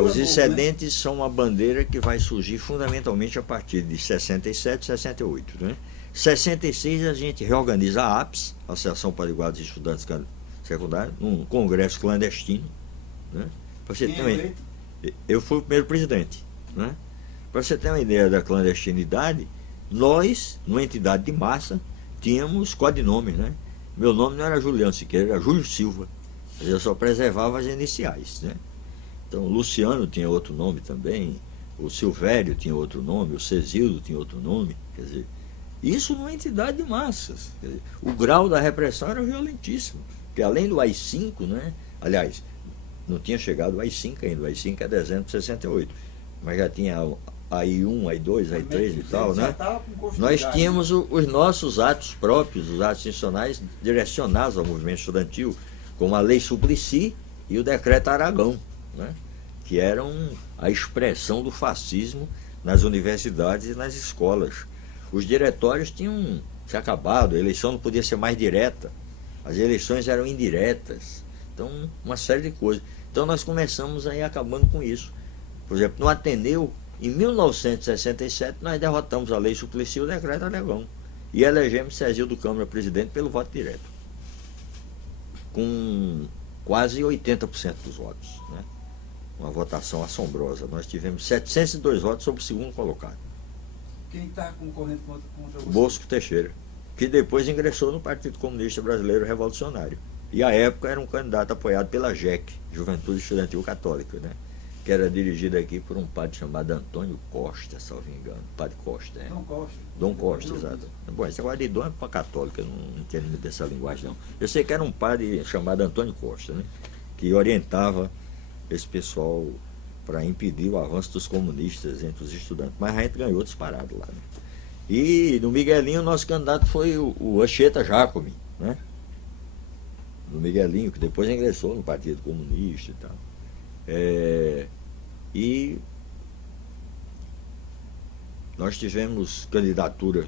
Os excedentes são uma bandeira que vai surgir fundamentalmente a partir de 67, 68, né? 66 a gente reorganiza a APES, Associação Potiguar dos Estudantes Secundários, num congresso clandestino, né? Pra você ter uma... Eu fui o primeiro presidente, né? Para você ter uma ideia da clandestinidade, nós, numa entidade de massa, tínhamos codinomes, né? Meu nome não era Juliano Siqueira, era Júlio Silva. Eu só preservava as iniciais, né? Então, o Luciano tinha outro nome também, o Silvério tinha outro nome, o Cezildo tinha outro nome. Quer dizer, isso numa entidade de massas. Quer dizer, o grau da repressão era violentíssimo. Porque além do AI-5, né? Aliás, não tinha chegado o AI-5 ainda, o AI-5 é dezembro de 68, mas já tinha AI-1, AI-2, AI-3 e tal, né? Nós tínhamos os nossos atos próprios, os atos institucionais direcionados ao movimento estudantil, como a Lei Suplicy e o Decreto Aragão, né? Que eram a expressão do fascismo nas universidades e nas escolas. Os diretórios tinham se acabado, a eleição não podia ser mais direta, as eleições eram indiretas, então uma série de coisas. Então nós começamos aí acabando com isso. Por exemplo, no Ateneu, em 1967, nós derrotamos a Lei Suplicy e o Decreto Aragão e elegemos Cezildo Câmara presidente pelo voto direto, com quase 80% dos votos, né? Uma votação assombrosa. Nós tivemos 702 votos sobre o segundo colocado. Quem está concorrendo contra você? Bosco Teixeira, que depois ingressou no Partido Comunista Brasileiro Revolucionário. E à época era um candidato apoiado pela JEC, Juventude Estudantil Católica, né? Que era dirigida aqui por um padre chamado Antônio Costa, salvo engano. Padre Costa, né? Dom Costa. Dom Costa, exato. Bom, esse negócio de Dom é para católica, não entendo muito dessa linguagem, não. Eu sei que era um padre chamado Antônio Costa, né? Que orientava esse pessoal para impedir o avanço dos comunistas entre os estudantes. Mas a gente ganhou disparado lá, né? E no Miguelinho, o nosso candidato foi o Anchieta Jacome, né? Do Miguelinho, que depois ingressou no Partido Comunista e tal. E nós tivemos candidaturas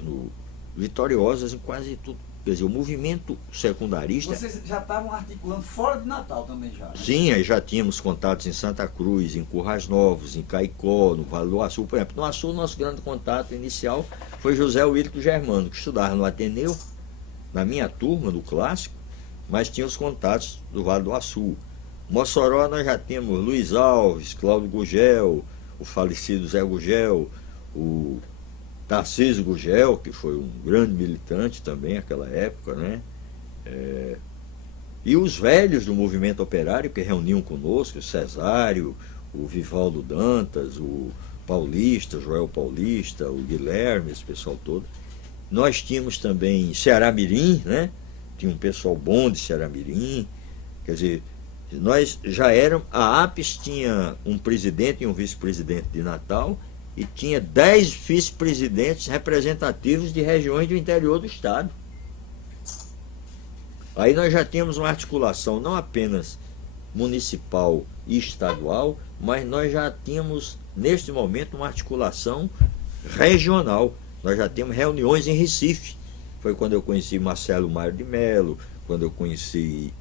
vitoriosas em quase tudo. Quer dizer, o movimento secundarista... Vocês já estavam articulando fora de Natal também já, né? Sim, aí já tínhamos contatos em Santa Cruz, em Currais Novos, em Caicó, no Vale do Açu. Por exemplo, no Açu, nosso grande contato inicial foi José Wilton Germano, que estudava no Ateneu, na minha turma, do clássico, mas tinha os contatos do Vale do Açu. Mossoró nós já tínhamos Luiz Alves, Cláudio Gugel, o falecido Zé Gugel, o Tarcísio Gugel, que foi um grande militante também naquela época, né? E os velhos do movimento operário que reuniam conosco, o Cesário, o Vivaldo Dantas, o Paulista, o Joel Paulista, o Guilherme, esse pessoal todo. Nós tínhamos também Ceará Mirim, né? Tinha um pessoal bom de Ceará Mirim, quer dizer, nós já éramos, a APES tinha um presidente e um vice-presidente de Natal e tinha 10 vice-presidentes representativos de regiões do interior do estado. Aí nós já tínhamos uma articulação não apenas municipal e estadual, mas nós já tínhamos, neste momento, uma articulação regional. Nós já temos reuniões em Recife. Foi quando eu conheci Marcelo Mário de Mello, quando eu conheci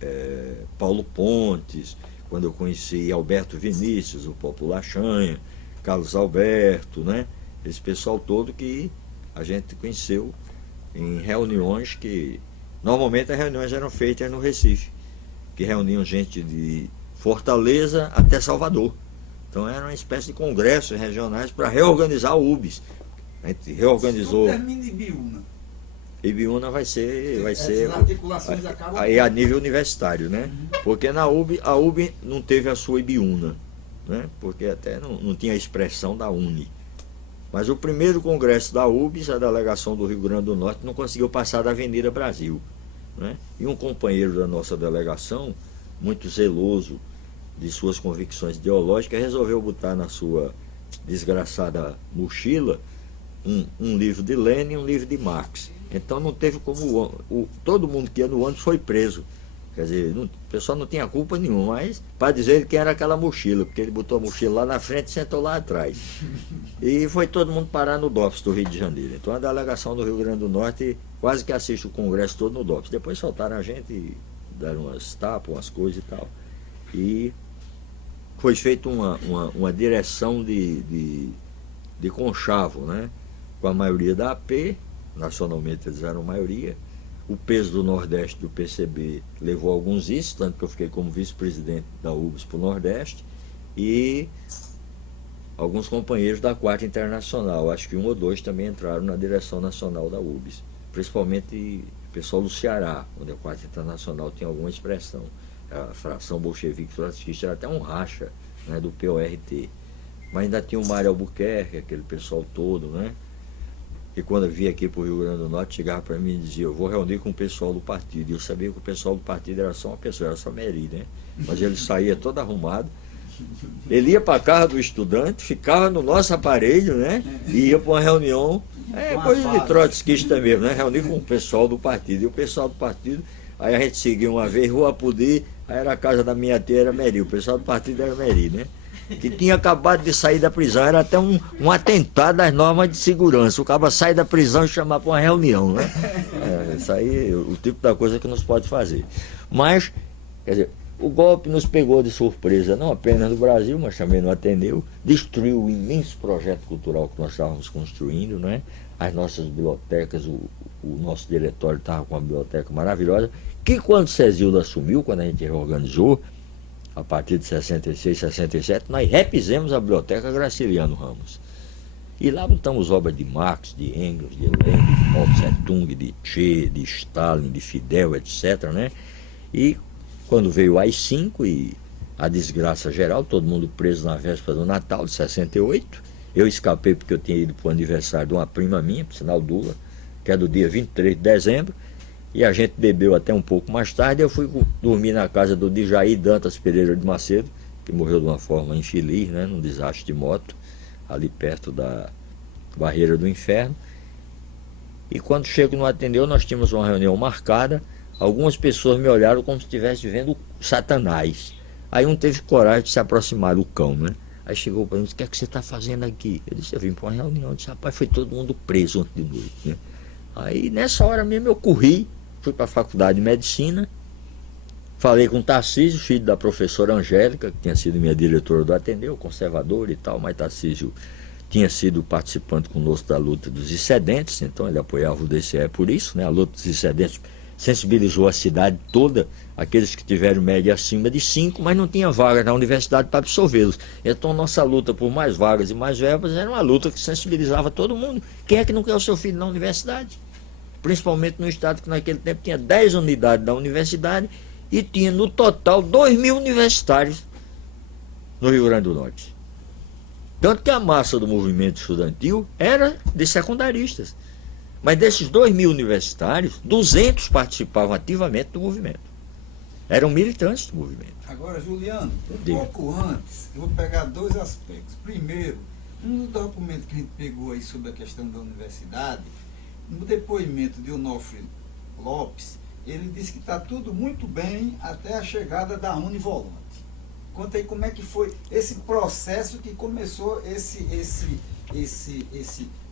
Paulo Pontes, quando eu conheci Alberto Vinícius, o Popular Chanha, Carlos Alberto, né? Esse pessoal todo que a gente conheceu em reuniões que... Normalmente as reuniões eram feitas no Recife, que reuniam gente de Fortaleza até Salvador. Então era uma espécie de congressos regionais para reorganizar o UBS. A gente reorganizou... Tudo termina em Ibiúna. Ibiúna vai ser Essas articulações acabam... aí a nível universitário, né? Porque na UB, a UB não teve a sua Ibiúna, né? Porque até não tinha a expressão da UNE. Mas o primeiro congresso da UBS, a delegação do Rio Grande do Norte, não conseguiu passar da Avenida Brasil, né? E um companheiro da nossa delegação, muito zeloso de suas convicções ideológicas, resolveu botar na sua desgraçada mochila um livro de Lenin e um livro de Marx. Então não teve como... todo mundo que ia no ônibus foi preso. Quer dizer, o pessoal não tinha culpa nenhuma, mas para dizer quem era aquela mochila, porque ele botou a mochila lá na frente e sentou lá atrás. E foi todo mundo parar no DOPS do Rio de Janeiro. Então a delegação do Rio Grande do Norte quase que assiste o congresso todo no DOPS. Depois soltaram a gente e deram umas tapas, umas coisas e tal. E foi feita uma direção de conchavo, né? Com a maioria da AP, nacionalmente eles eram maioria. O peso do Nordeste do PCB levou alguns isso, tanto que eu fiquei como vice-presidente da UBS para o Nordeste, e alguns companheiros da Quarta Internacional, acho que um ou dois também entraram na direção nacional da UBS, principalmente o pessoal do Ceará, onde a Quarta Internacional tem alguma expressão. A fração bolchevique trotskista era até um racha, né, do PORT. Mas ainda tinha o Mário Albuquerque, aquele pessoal todo, né? E quando eu via aqui para o Rio Grande do Norte, chegava para mim e dizia, eu vou reunir com o pessoal do partido. E eu sabia que o pessoal do partido era só uma pessoa, era só Meri, né? Mas ele saía todo arrumado. Ele ia para a casa do estudante, ficava no nosso aparelho, né? E ia para uma reunião, coisa de trotskista mesmo, né? Reunir com o pessoal do partido. E o pessoal do partido, aí a gente seguia uma vez, Rua Pudi, aí era a casa da minha tia, era Meri. O pessoal do partido era Meri, né? Que tinha acabado de sair da prisão, era até um atentado às normas de segurança. O cara sai da prisão e chamar para uma reunião, né? Isso aí é o tipo da coisa que nos pode fazer. Mas, quer dizer, o golpe nos pegou de surpresa, não apenas no Brasil, mas também no Ateneu, destruiu o imenso projeto cultural que nós estávamos construindo, né? As nossas bibliotecas, o nosso diretório estava com uma biblioteca maravilhosa, que quando Cezildo assumiu, quando a gente reorganizou, a partir de 66, 67, nós refizemos a biblioteca Graciliano Ramos. E lá botamos obras de Marx, de Engels, de Lenin, de Mao Tse Tung, de Che, de Stalin, de Fidel, etc., né? E quando veio o AI-5 e a desgraça geral, todo mundo preso na véspera do Natal de 68, eu escapei porque eu tinha ido para o aniversário de uma prima minha, por sinal Dula, que é do dia 23 de dezembro, e a gente bebeu até um pouco mais tarde. Eu fui dormir na casa do Djaí Dantas Pereira de Macedo, que morreu de uma forma infeliz, né, num desastre de moto, ali perto da Barreira do Inferno. E quando chego no Ateneu, nós tínhamos uma reunião marcada. Algumas pessoas me olharam como se estivesse vendo Satanás. Aí um teve coragem de se aproximar do cão, né? Aí chegou para mim e disse, o que é que você está fazendo aqui? Eu disse, eu vim para uma reunião. Eu disse, rapaz, foi todo mundo preso ontem de noite, né? Aí nessa hora mesmo eu corri, fui para a faculdade de medicina, falei com o Tarcísio, filho da professora Angélica, que tinha sido minha diretora do Ateneu, conservador e tal, mas Tarcísio tinha sido participante conosco da luta dos excedentes, então ele apoiava o DCE por isso, né? A luta dos excedentes sensibilizou a cidade toda, aqueles que tiveram média acima de 5, mas não tinha vaga na universidade para absorvê-los. Então nossa luta por mais vagas e mais verbas era uma luta que sensibilizava todo mundo. Quem é que não quer o seu filho na universidade? Principalmente no estado que naquele tempo tinha 10 unidades da universidade e tinha no total 2.000 universitários no Rio Grande do Norte. Tanto que a massa do movimento estudantil era de secundaristas. Mas desses 2.000 universitários, 200 participavam ativamente do movimento. Eram militantes do movimento. Agora, Juliano, pouco antes, eu vou pegar dois aspectos. Primeiro, um dos documentos que a gente pegou aí sobre a questão da universidade, no depoimento de Onofre Lopes, ele disse que está tudo muito bem até a chegada da Univolante. Conta aí como é que foi esse processo que começou esse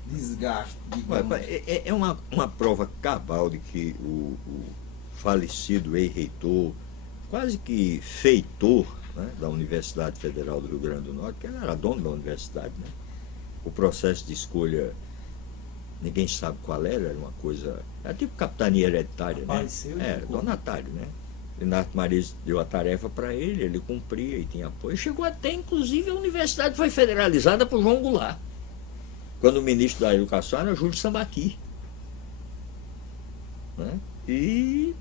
desgaste. É uma prova cabal de que o falecido ex-reitor, quase que feitor, né, da Universidade Federal do Rio Grande do Norte, que ele era dono da universidade, né? O processo de escolha, ninguém sabe qual era uma coisa, era tipo capitania hereditária, né? Donatário, né? Leonardo Mariz deu a tarefa para ele, ele cumpria e tinha apoio. Chegou até, inclusive, a universidade foi federalizada por João Goulart, quando o ministro da Educação era Júlio Sambaqui, né? E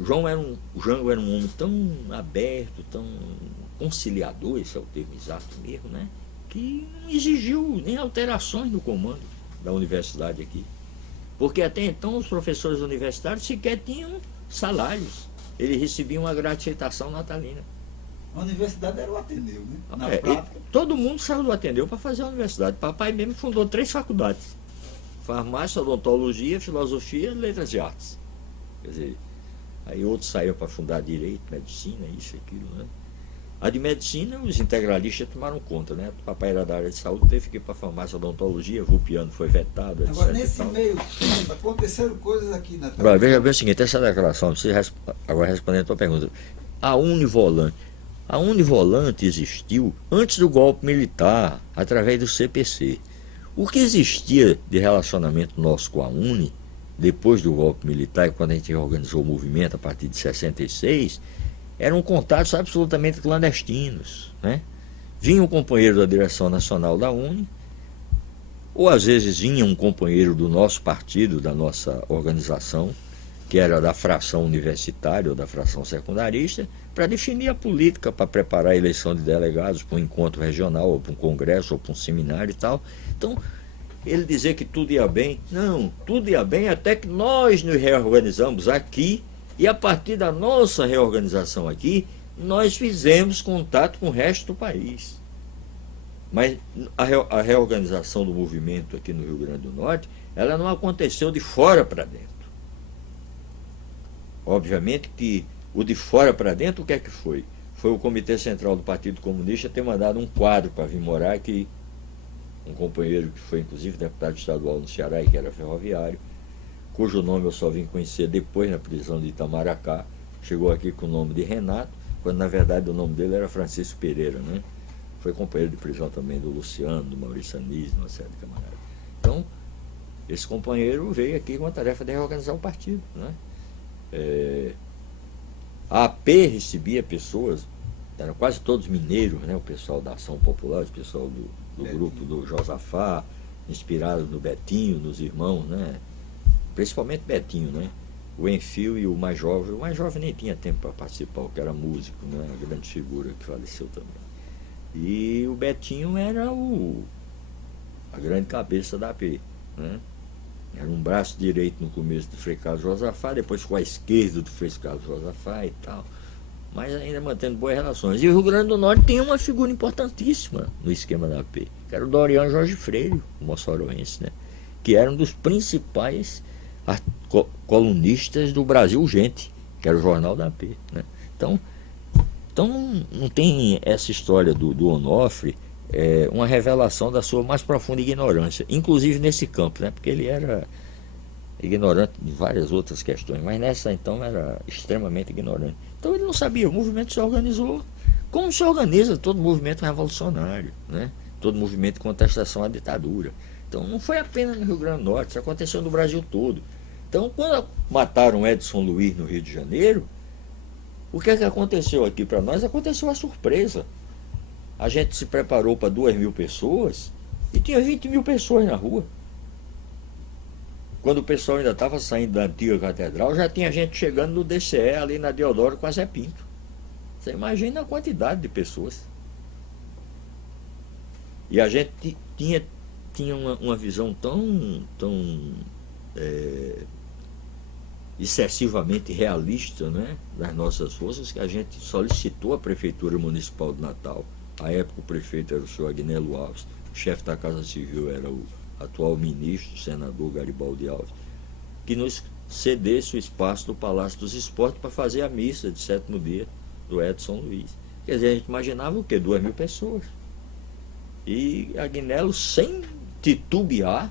o Jango era um homem tão aberto, tão conciliador, esse é o termo exato mesmo, né? Que não exigiu nem alterações no comando da universidade aqui. Porque até então os professores universitários sequer tinham salários. Eles recebiam uma gratificação natalina. A universidade era o Ateneu, né? Na prática. Todo mundo saiu do Ateneu para fazer a universidade. Papai mesmo fundou 3 faculdades: farmácia, odontologia, filosofia e letras e artes. Quer dizer, aí outros saíram para fundar direito, medicina, isso e aquilo, né? A de medicina, os integralistas tomaram conta, né? O papai era da área de saúde, teve que ir para a farmácia, odontologia, Vulpiano foi vetado, etc. Agora, nesse meio tempo, aconteceram coisas aqui na Agora, veja bem o seguinte, essa declaração, agora respondendo a tua pergunta, a Univolante, A Univolante existiu antes do golpe militar, através do CPC. O que existia de relacionamento nosso com a Uni, depois do golpe militar, e quando a gente organizou o movimento a partir de 66, eram contatos absolutamente clandestinos, né? Vinha um companheiro da direção nacional da Uni, ou às vezes vinha um companheiro do nosso partido, da nossa organização, que era da fração universitária ou da fração secundarista, para definir a política, para preparar a eleição de delegados para um encontro regional, ou para um congresso, ou para um seminário e tal. Então, ele dizer que tudo ia bem, não, tudo ia bem até que nós nos reorganizamos aqui, e a partir da nossa reorganização aqui, nós fizemos contato com o resto do país. Mas a reorganização do movimento aqui no Rio Grande do Norte, ela não aconteceu de fora para dentro. Obviamente que o de fora para dentro, o que é que foi? Foi o Comitê Central do Partido Comunista ter mandado um quadro para vir morar aqui, um companheiro que foi inclusive deputado estadual no Ceará e que era ferroviário, cujo nome eu só vim conhecer depois na prisão de Itamaracá, chegou aqui com o nome de Renato, quando na verdade o nome dele era Francisco Pereira, né? Foi companheiro de prisão também do Luciano, do Maurício Anísio, uma série de camaradas. Então, esse companheiro veio aqui com a tarefa de reorganizar o partido, né? A AP recebia pessoas, eram quase todos mineiros, né? O pessoal da Ação Popular, o pessoal do grupo do Josafá, inspirado no Betinho, nos irmãos, né? Principalmente Betinho, né? O Enfio e o mais jovem nem tinha tempo para participar, que era músico, né? A grande figura que faleceu também. E o Betinho era a grande cabeça da AP, né? Era um braço direito no começo do Frei Carlos Josafá, depois ficou à esquerda do Frei Carlos Josafá e tal, mas ainda mantendo boas relações. E o Rio Grande do Norte tem uma figura importantíssima no esquema da AP, que era o Dorian Jorge Freire, o moçoroense, né? Que era um dos principais colunistas do Brasil Urgente, que era o jornal da AP, né? Então não tem essa história do Onofre, uma revelação da sua mais profunda ignorância, inclusive nesse campo, né? Porque ele era ignorante de várias outras questões, mas nessa então era extremamente ignorante. Então ele não sabia, o movimento se organizou como se organiza todo movimento revolucionário, né? Todo movimento de contestação à ditadura. Então não foi apenas no Rio Grande do Norte, isso aconteceu no Brasil todo. Então quando mataram Edson Luiz no Rio de Janeiro, o que é que aconteceu aqui para nós? Aconteceu a surpresa. A gente se preparou para 2.000 pessoas e tinha 20.000 pessoas na rua. Quando o pessoal ainda estava saindo da antiga catedral, já tinha gente chegando no DCE ali na Deodoro com a Zé Pinto. Você imagina a quantidade de pessoas. E a gente tinha uma visão tão excessivamente realista, né, das nossas forças, que a gente solicitou à Prefeitura Municipal de Natal. À época o prefeito era o senhor Agnello Alves, o chefe da Casa Civil era o atual ministro, o senador Garibaldi Alves, que nos cedesse o espaço do Palácio dos Esportes para fazer a missa de 7º dia do Edson Luiz. Quer dizer, a gente imaginava o quê? 2.000 pessoas. E Agnello, sem titubear,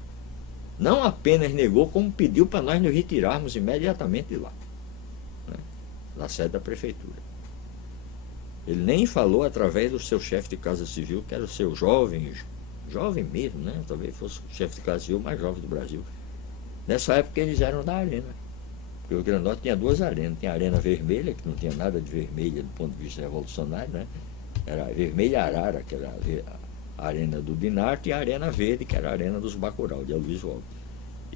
não apenas negou, como pediu para nós nos retirarmos imediatamente de lá, né, da sede da prefeitura. Ele nem falou através do seu chefe de Casa Civil, que era o seu jovem mesmo, né? Talvez fosse o chefe de Casa Civil mais jovem do Brasil. Nessa época eles eram da arena, porque o Rio Grande do Norte tinha 2 arenas. Tinha a Arena Vermelha, que não tinha nada de vermelha do ponto de vista revolucionário, né? Era a Vermelha Arara, que era a arena do Dinarte, e a Arena Verde, que era a arena dos Bacurau, de Aloysio Alves.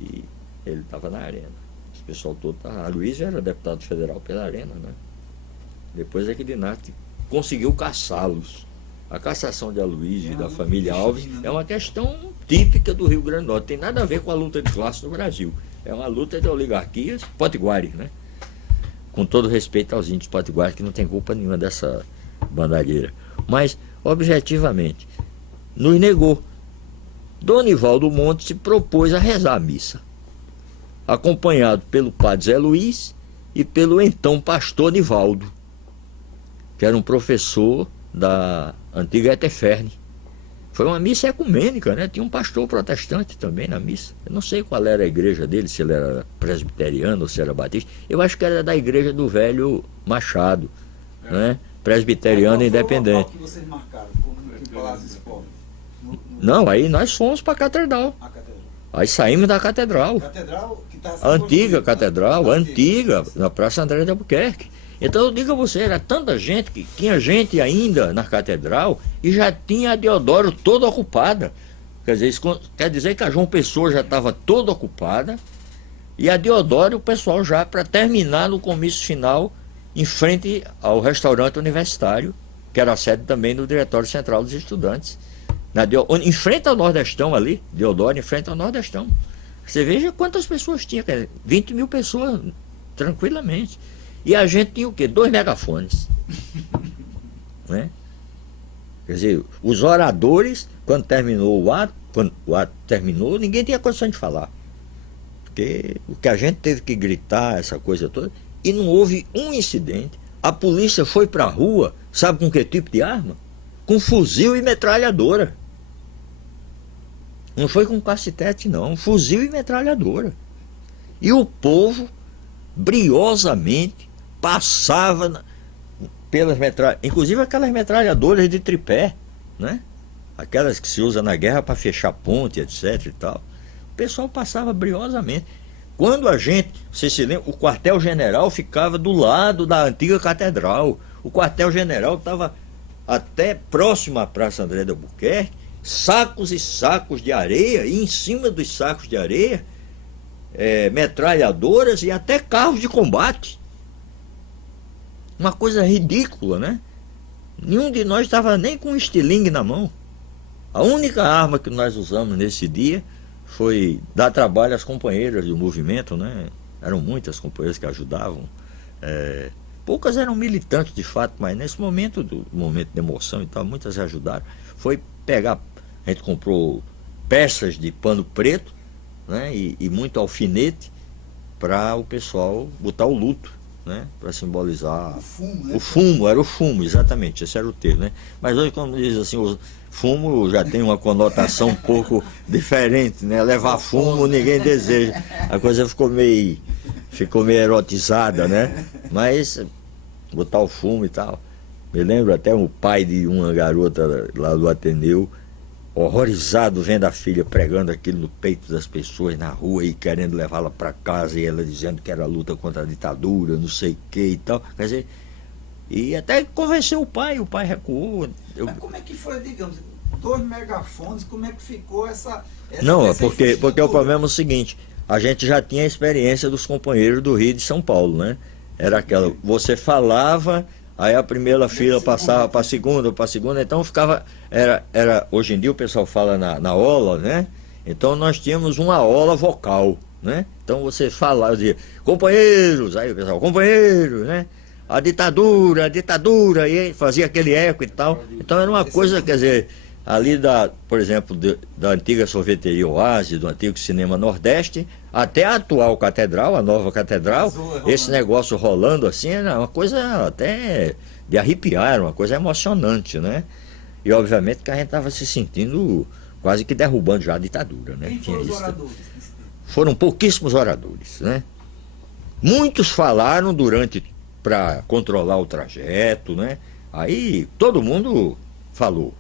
E ele estava na arena. O pessoal todo estava. Aloysio era deputado federal pela arena, né? Depois é que Dinarte conseguiu caçá-los. A cassação de Aloysio e da família Alves é uma questão típica do Rio Grande do Norte. Tem nada a ver com a luta de classe no Brasil. É uma luta de oligarquias potiguares, né? Com todo respeito aos índios potiguares, que não tem culpa nenhuma dessa bandalheira. Mas, objetivamente, nos negou. Donivaldo Monte se propôs a rezar a missa, acompanhado pelo padre Zé Luiz e pelo então pastor Nivaldo, que era um professor da antiga Eteferne. Foi uma missa ecumênica, né? Tinha um pastor protestante também na missa. Eu não sei qual era a igreja dele, se ele era presbiteriano ou se era batista. Eu acho que era da igreja do velho Machado, né? presbiteriano Qual independente. foi o local que vocês marcaram no Palácio Esporte? Não, aí nós fomos para a catedral. A catedral. Aí saímos da catedral. Catedral que está A antiga catedral, antiga, na Praça André de Albuquerque. Então eu digo a você, era tanta gente que tinha gente ainda na catedral e já tinha a Deodoro toda ocupada. Quer dizer, isso quer dizer que a João Pessoa já estava toda ocupada e a Deodoro o pessoal já para terminar no comício final em frente ao restaurante universitário, que era a sede também do Diretório Central dos Estudantes. Em frente ao Nordestão ali, Deodoro, em frente ao Nordestão. Você veja quantas pessoas tinha, 20 mil pessoas, tranquilamente. E a gente tinha o quê? 2 megafones. Né? Quer dizer, os oradores, quando terminou quando o ato terminou, ninguém tinha condição de falar. Porque o que a gente teve que gritar, essa coisa toda, e não houve um incidente. A polícia foi para a rua, sabe com que tipo de arma? Com fuzil e metralhadora. Não foi com cacetete, não. Fuzil e metralhadora. E o povo, briosamente, passava pelas metralhadoras, inclusive aquelas metralhadoras de tripé, né? Aquelas que se usa na guerra para fechar ponte, etc e tal. O pessoal passava briosamente. Quando a gente, você se lembra, o quartel-general ficava do lado da antiga catedral. O quartel-general estava até próximo à Praça André de Albuquerque, sacos e sacos de areia, e em cima dos sacos de areia, metralhadoras e até carros de combate. Uma coisa ridícula, né? Nenhum de nós estava nem com um estilingue na mão. A única arma que nós usamos nesse dia foi dar trabalho às companheiras do movimento, né? Eram muitas companheiras que ajudavam. Poucas eram militantes de fato, mas nesse momento, do momento de emoção e tal, muitas ajudaram. Foi pegar, a gente comprou peças de pano preto, né? E muito alfinete para o pessoal botar o luto, né? Para simbolizar o fumo, né? O fumo, era o fumo, exatamente, esse era o termo, né? Mas hoje, como diz assim, o fumo já tem uma conotação um pouco diferente, né? Levar fumo ninguém deseja. A coisa ficou meio erotizada, né? Mas botar o fumo e tal. Me lembro até o pai de uma garota lá do Ateneu, horrorizado vendo a filha pregando aquilo no peito das pessoas na rua e querendo levá-la para casa, e ela dizendo que era luta contra a ditadura, não sei o que e tal. Quer dizer, e até convenceu o pai recuou. Mas como é que foi, digamos, 2 megafones, como é que ficou essa não, porque o problema é o seguinte, a gente já tinha a experiência dos companheiros do Rio de São Paulo, né? Era aquela, você falava, aí a primeira fila passava para a segunda, então ficava, hoje em dia o pessoal fala na ola, né? Então nós tínhamos uma ola vocal, né? Então você falava, dizia, companheiros, aí o pessoal, companheiros, né? A ditadura, e aí fazia aquele eco e tal. Então era uma coisa, quer dizer, ali por exemplo, da antiga sorveteria Oase, do antigo Cinema Nordeste, até a atual catedral, a nova catedral, esse negócio rolando assim, era uma coisa até de arrepiar, era uma coisa emocionante, né? E obviamente que a gente estava se sentindo quase que derrubando já a ditadura, né? Quem foram os oradores? Foram pouquíssimos oradores, né? Muitos falaram para controlar o trajeto, né? Aí todo mundo falou.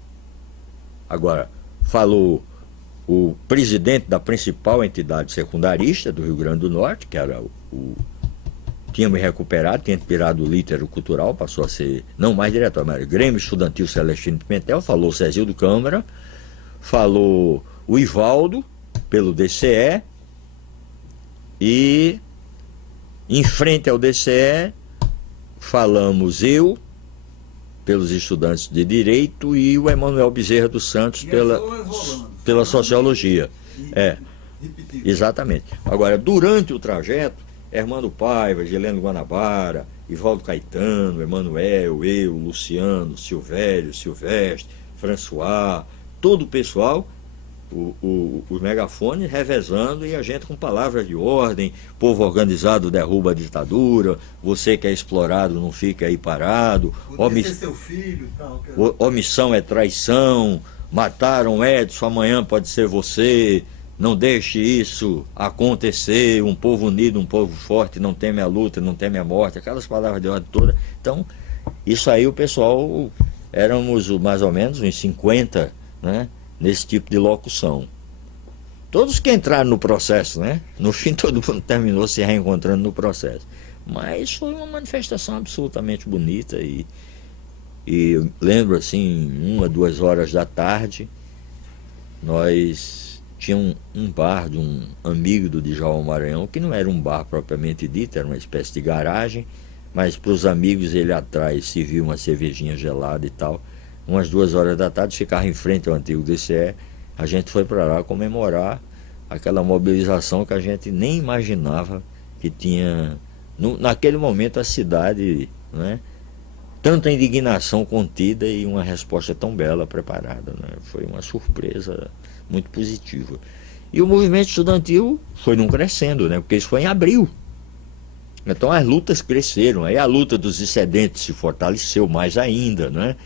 Agora, falou o presidente da principal entidade secundarista do Rio Grande do Norte, que era tinha me recuperado, tinha tirado o Lítero Cultural, passou a ser, não mais diretor, mas Grêmio Estudantil Celestino Pimentel, falou o Cezildo Câmara, falou o Ivaldo, pelo DCE, e em frente ao DCE, falamos eu, pelos estudantes de Direito, e o Emanuel Bezerra dos Santos pela Sociologia. Exatamente. Agora, durante o trajeto, Hermano Paiva, Geleno Guanabara, Ivaldo Caetano, Emanuel, eu, Luciano, Silvério, Silvestre, François, todo o pessoal, os megafones revezando, e a gente com palavras de ordem, povo organizado derruba a ditadura, você que é explorado não fica aí parado, seu filho, tal, omissão é traição, mataram Edson, amanhã pode ser você, não deixe isso acontecer, um povo unido, um povo forte, não teme a luta, não teme a morte, aquelas palavras de ordem toda. Então, Isso aí o pessoal, éramos mais ou menos uns 50, né, nesse tipo de locução. Todos que entraram no processo, né? No fim todo mundo terminou se reencontrando no processo. Mas foi uma manifestação absolutamente bonita e lembro assim, 1 a 2 horas da tarde, nós tínhamos um bar de um amigo do Djalma Maranhão, que não era um bar propriamente dito, era uma espécie de garagem, mas para os amigos ele atrás servia uma cervejinha gelada e tal. Umas 2 horas da tarde, ficava em frente ao antigo DCE, a gente foi para lá comemorar aquela mobilização que a gente nem imaginava que tinha, naquele momento, a cidade, né? Tanta indignação contida e uma resposta tão bela preparada, né? Foi uma surpresa muito positiva. E o movimento estudantil foi num crescendo, né? Porque isso foi em abril. Então as lutas cresceram, aí a luta dos excedentes se fortaleceu mais ainda, né?